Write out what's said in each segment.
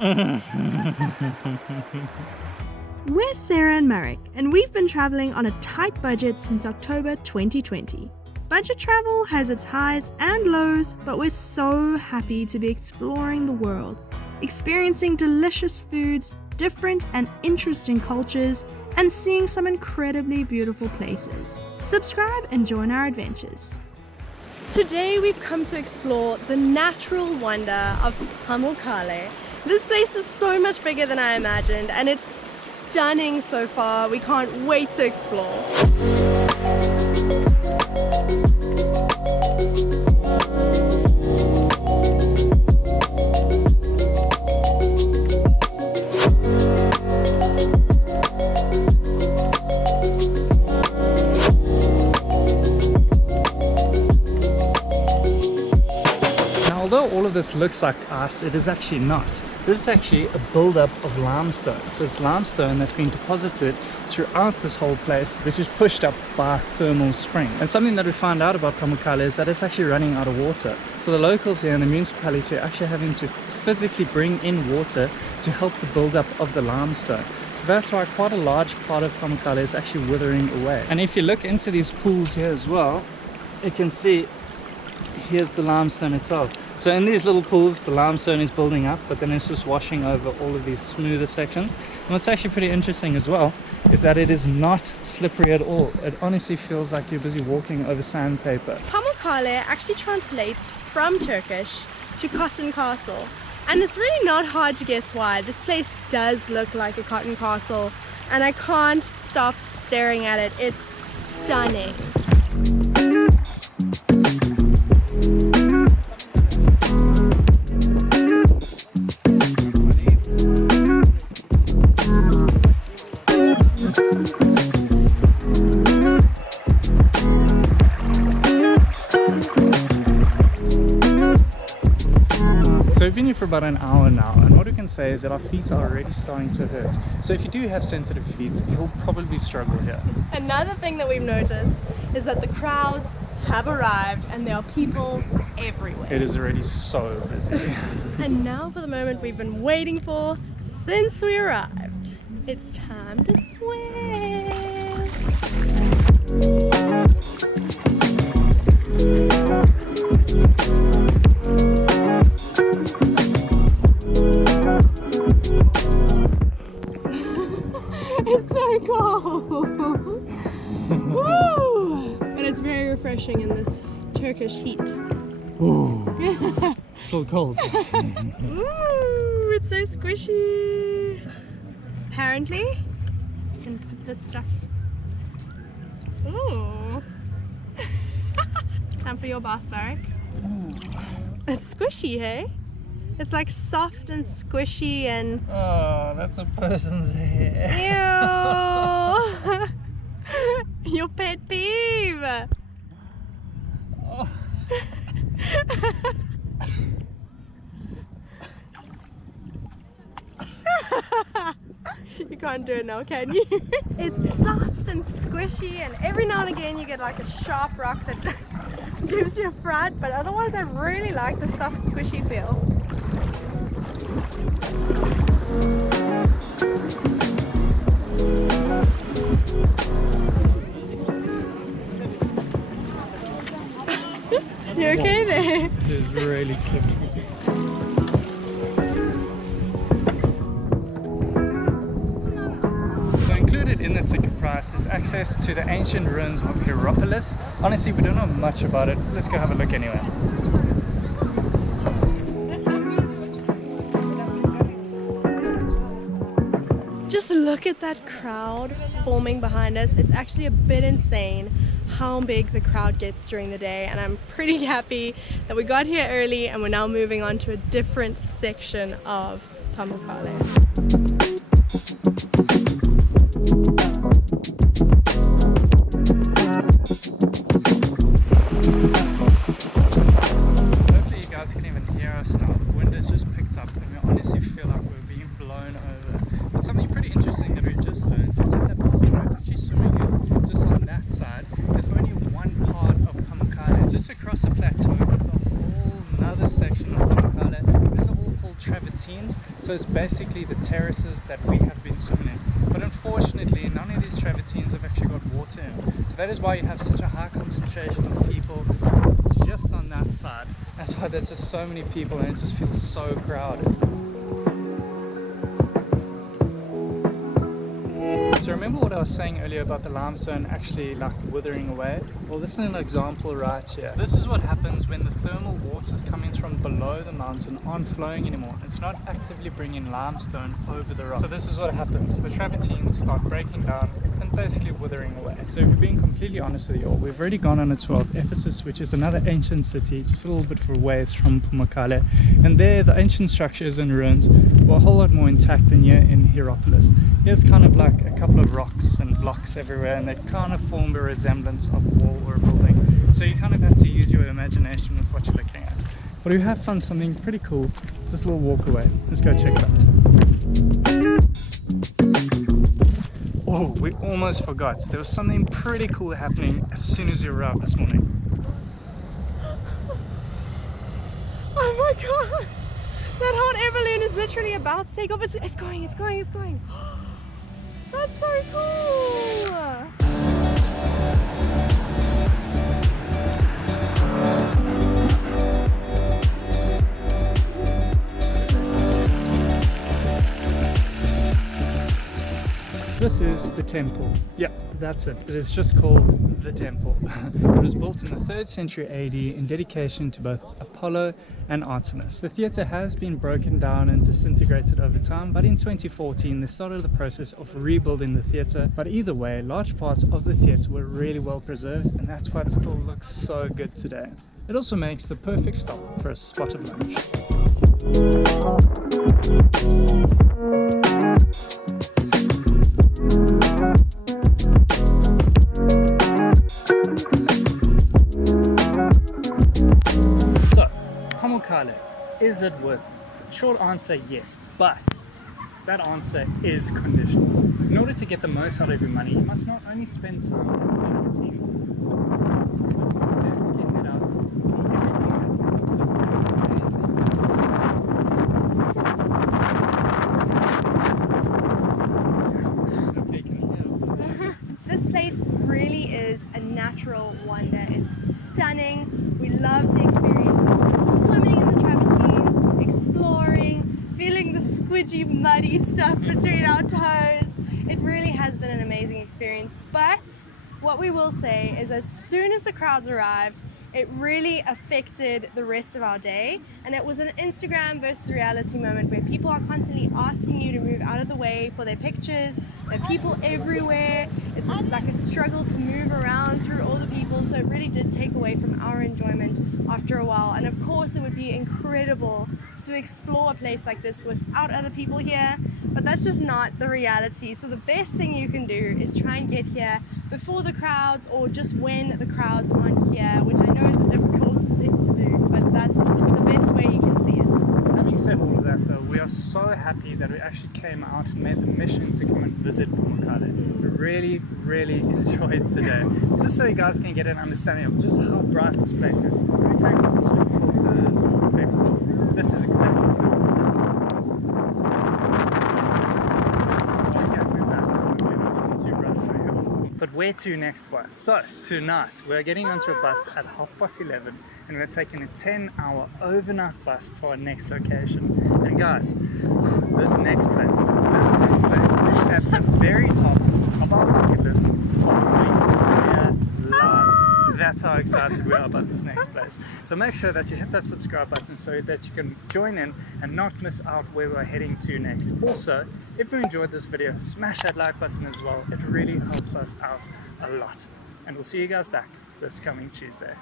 We're Sarah and Marek, and we've been traveling on a tight budget since October 2020. Budget travel has its highs and lows, but we're so happy to be exploring the world, experiencing delicious foods, different and interesting cultures, and seeing some incredibly beautiful places. Subscribe and join our adventures. Today we've come to explore the natural wonder of Pamukkale. This place is so much bigger than I imagined, and it's stunning so far. We can't wait to explore. Although all of this looks like ice, it is actually not. This is actually a buildup of limestone. So it's limestone that's been deposited throughout this whole place, which is pushed up by a thermal spring. And something that we found out about Pamukkale is that it's actually running out of water. So the locals here in the municipality are actually having to physically bring in water to help the buildup of the limestone. So that's why quite a large part of Pamukkale is actually withering away. And if you look into these pools here as well, you can see here's the limestone itself. So in these little pools, the limestone is building up, but then it's just washing over all of these smoother sections. And what's actually pretty interesting as well is that it is not slippery at all. It honestly feels like you're busy walking over sandpaper. Pamukkale actually translates from Turkish to cotton castle. And it's really not hard to guess why. This place does look like a cotton castle, and I can't stop staring at it. It's stunning. So we've been here for about an hour now, and what we can say is that our feet are already starting to hurt. So if you do have sensitive feet, you'll probably struggle here. Another thing that we've noticed is that the crowds have arrived and there are people everywhere. It is already so busy. And now for the moment we've been waiting for since we arrived. It's time to swim. It's so cold. Woo! And it's very refreshing in this Turkish heat. Ooh, still cold. Ooh, it's so squishy. Apparently, you can put this stuff. Ooh. Time for your bath, Marek. It's squishy, hey? It's like soft and squishy and... Oh, that's a person's hair. Ew! Your pet peeve! Oh. You can't do it now, can you? It's soft and squishy, and every now and again you get like a sharp rock that gives you a fright, but otherwise I really like the soft squishy feel. You okay there? It is really slippery. So included in the ticket price is access to the ancient ruins of Hierapolis. Honestly, we don't know much about it. Let's go have a look anyway. Just look at that crowd forming behind us. It's actually a bit insane how big the crowd gets during the day, and I'm pretty happy that we got here early and we're now moving on to a different section of Pamukkale. Hopefully you guys can even hear us now. The wind has just picked up and we honestly feel like we're being blown over. But something pretty interesting that we've just learned is that the path we're actually swimming in, just on that side, is only one part of Pamukkale. Just across the plateau, there's a whole another section of Pamukkale. These are all called travertines. So So it's basically the terraces that we have been swimming in. But unfortunately, none of these travertines have actually got water in. So that is why you have such a high concentration of people just on that side. That's why there's just so many people and it just feels so crowded. So remember what I was saying earlier about the limestone actually like withering away? Well, this is an example right here. This is what happens when the thermal waters coming from below the mountain aren't flowing anymore. It's not actively bringing limestone over the rock. So this is what happens. The travertines start breaking down and basically withering away. So if we're being completely honest with you all, we've already gone on a tour of Ephesus, which is another ancient city, just a little bit away from Pamukkale. And there, the ancient structures and ruins were a whole lot more intact than here in Hierapolis. Here's kind of like a couple of rocks and blocks everywhere, and they kind of form a resemblance of a wall or a building. So you kind of have to use your imagination with what you're looking at. But we have found something pretty cool, just a little walk away. Let's go check it out. Oh, we almost forgot. There was something pretty cool happening as soon as we arrived this morning. Oh my gosh! That hot air balloon is literally about to take off. It's going. That's so cool! This is the temple. Yeah, that's it. It is just called the temple. It was built in the 3rd century AD in dedication to both Apollo and Artemis. The theatre has been broken down and disintegrated over time, but in 2014 they started the process of rebuilding the theatre. But either way, large parts of the theatre were really well preserved, and that's why it still looks so good today. It also makes the perfect stop for a spot of lunch. Pamukkale, is it worth it? Short answer, yes, but that answer is conditional. In order to get the most out of your money, you must not only spend time with the travertines, but also get it out and see everything that is amazing. This place really is a natural wonder. It's stunning. We love the experience of swimming in the travertines, exploring, feeling the squidgy, muddy stuff between our toes. It really has been an amazing experience. But what we will say is as soon as the crowds arrived, it really affected the rest of our day, and it was an Instagram versus reality moment where people are constantly asking you to move out of the way for their pictures. There are people everywhere. It's like a struggle to move around through all the people, so it really did take away from our enjoyment after a while. And of course it would be incredible to explore a place like this without other people here, but that's just not the reality. So the best thing you can do is try and get here before the crowds, or just when the crowds aren't here, which I know is a difficult thing to do, but that's the best way you can see it. Having said all of that though, we are so happy that we actually came out and made the mission to come and visit Pamukkale. We really enjoyed today. Just so you guys can get an understanding of just how bright this place is. When we take all the sort of filters or effects off, this is exactly what it looks like. But where to next for us? So tonight we're getting onto a bus at 11:30 and we're taking a 10-hour overnight bus to our next location. And guys, this next place is at the very top of our bucket list of our entire lives. That's how excited we are about this next place. So make sure that you hit that subscribe button so that you can join in and not miss out where we're heading to next. Also, if you enjoyed this video, smash that like button as well. It really helps us out a lot. And we'll see you guys back this coming Tuesday.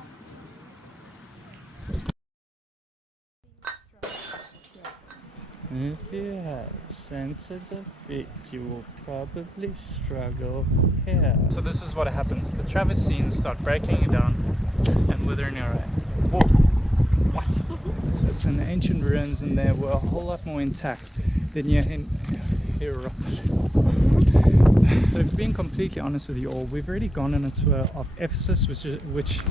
If you have sensitive feet, you will probably struggle here. So this is what happens. The travertines start breaking it down and withering away. Whoa! What? This is an ancient ruins, and they were a whole lot more intact than here in Hierapolis. So if being completely honest with you all, we've already gone on a tour of Ephesus, which